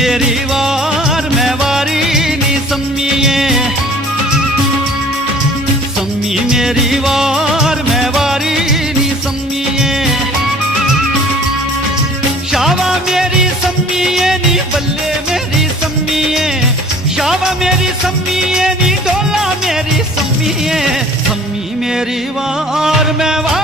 मेरी वार मैं वारी नी सम्मीए, सम्मी मेरी वार मैं वारी नी सम्मीए। शावा मेरी सम्मीए नी बल्ले मेरी सम्मीए, शावा मेरी सम्मीए नी डोला मेरी सम्मीए। सम्मी मेरी वार मैं वार